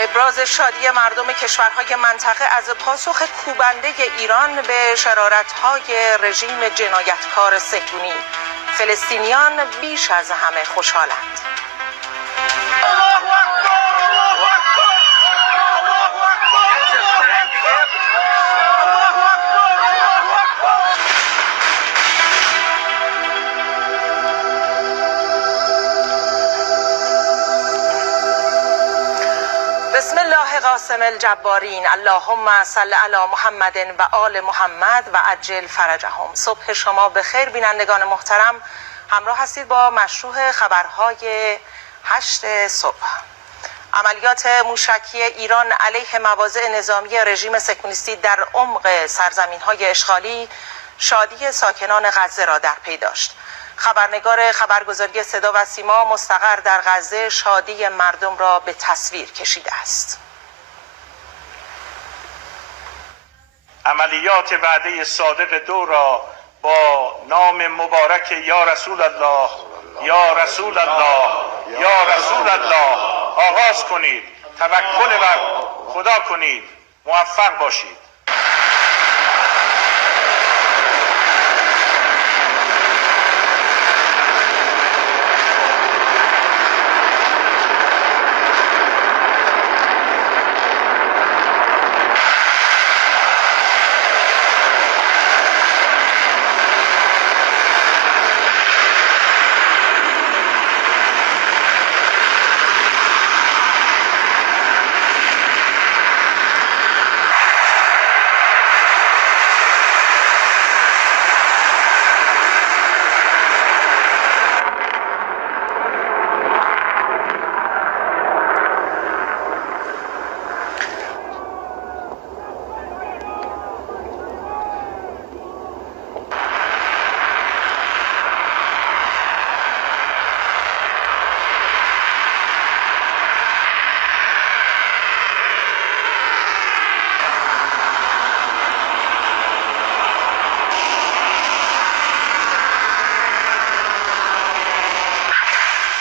ابراز شادی مردم کشورهای منطقه از پاسخ کوبنده ایران به شرارت‌های رژیم جنایتکار صهیونی. فلسطینیان بیش از همه خوشحالند. بسم الله قاسم الجبارین، اللهم صل علی محمد و آل محمد و عجل فرجهم. صبح شما به خیر بینندگان محترم. همراه هستید با مشروع خبرهای 8 صبح. عملیات موشکی ایران علیه مواضع نظامی رژیم صهیونیستی در عمق سرزمین‌های اشغالی شادی ساکنان غزه را در پی داشت. خبرنگار خبرگزاری صدا و سیما مستقر در غزه شادی مردم را به تصویر کشیده است. عملیات وعده صادق دو را با نام مبارک یا رسول الله یا رسول الله یا رسول الله آغاز کنید. توکل بر خدا کنید. موفق باشید.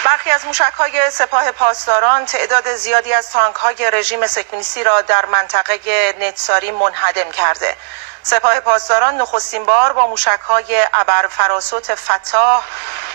برخی از موشک‌های سپاه پاسداران تعداد زیادی از تانک‌های رژیم صهیونیستی را در منطقه نتساری منهدم کرده. سپاه پاسداران نخستین بار با موشک‌های ابرفراسوت فتاح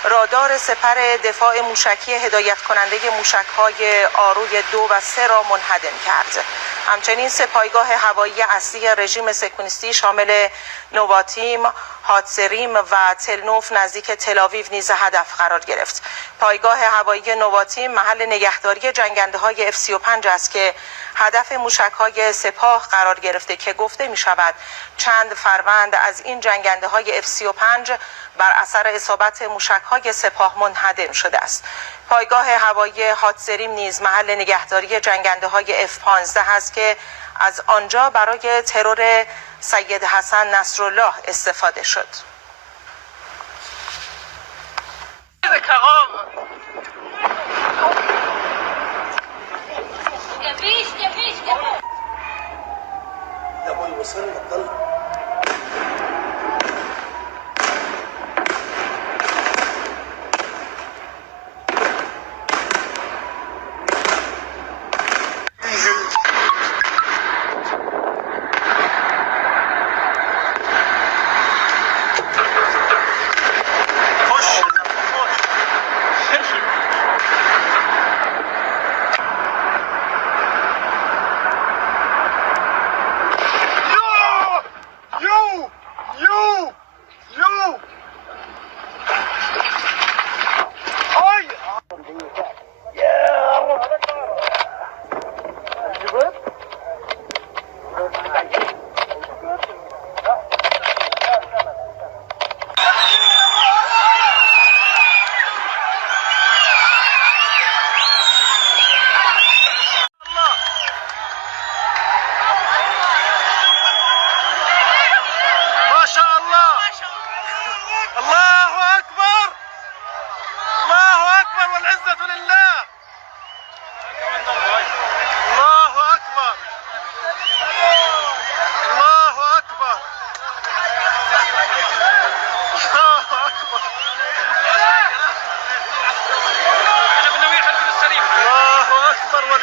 رادار سپر دفاع موشکی هدایت کننده موشک‌های آروی 2 و 3 را منهدم کرد. همچنین سه پایگاه هوایی اصلی رژیم صهیونیستی شامل نواتیم، هاتزریم و تلنوف نزدیک تل‌آویو نیز هدف قرار گرفت. پایگاه هوایی نواتیم محل نگهداری جنگنده‌های F-35 است که هدف موشک‌های سپاه قرار گرفته که گفته می‌شود چند فروند از این جنگنده‌های F-35 بر اثر اصابت موشک‌های سپاه منهدم شده است. پایگاه هوایی هاتزریم نیز محل نگهداری جنگنده‌های F-15 است که از آنجا برای ترور سید حسن نصرالله استفاده شد.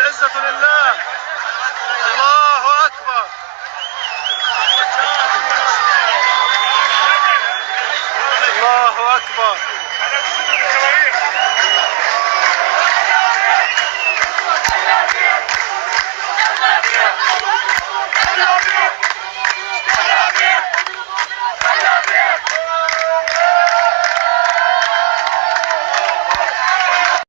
العزة لله. الله أكبر. الله أكبر.